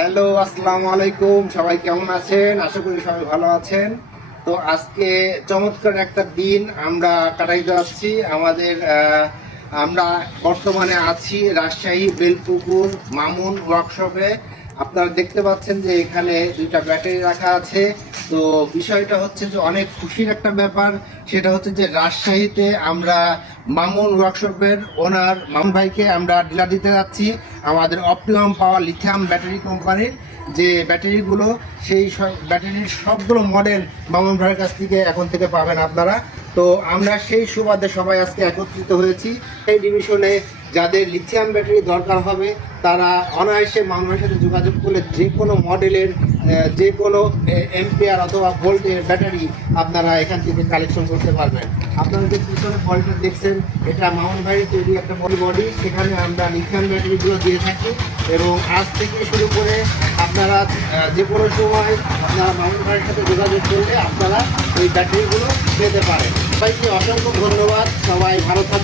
Hello, আসসালামু আলাইকুম। সবাই কেমন আছেন? আশা করি সবাই ভালো আছেন। তো আজকে চমৎকার একটা দিন আমরা কাটাইতে যাচ্ছি। আমরা বর্তমানে আছি রাজশাহী বেলপুকুর মামুন ওয়ার্কশপে। আপনারা দেখতে পাচ্ছেন যে এখানে দুইটা ব্যাটারি রাখা আছে। তো বিষয়টা হচ্ছে যে অনেক খুশির একটা ব্যাপার। সেটা হচ্ছে যে রাজশাহীতে আমরা মামুন ওয়ার্কশপের ওনার মামুন ভাইকে আমরা ডিলার দিতে যাচ্ছি আমাদের অপটিমাম পাওয়ার লিথিয়াম ব্যাটারি কোম্পানির যে ব্যাটারিগুলো, সেই ব্যাটারির সবগুলো মডেল মামুন ভাইয়ের কাছ থেকে এখন থেকে পাবেন আপনারা। তো আমরা সেই সুবাদে সবাই আজকে একত্রিত হয়েছি। এই ডিভিশনে যাদের লিথিয়াম ব্যাটারি দরকার হবে তারা অনায়াসে মামুন ভাইয়ের সাথে যোগাযোগ করলে যে কোনো মডেলের যে কোনো এম্পিয়ার অথবা ভোল্টের ব্যাটারি আপনারা এখান থেকে কালেকশন করতে পারবেন। আপনারা যে পিছনে বডিটা দেখছেন, এটা মামুন ভাইয়ের তৈরি একটা বডি। সেখানে আমরা লিথিয়াম ব্যাটারিগুলো দিয়ে থাকি এবং আজ থেকে শুরু করে আপনারা যে কোনো সময় আপনারা মামুন ভাইয়ের সাথে যোগাযোগ করলে আপনারা এই ব্যাটারিগুলো পেতে পারেন। সবাইকে অসংখ্য ধন্যবাদ। সবাই ভালো থাকবেন।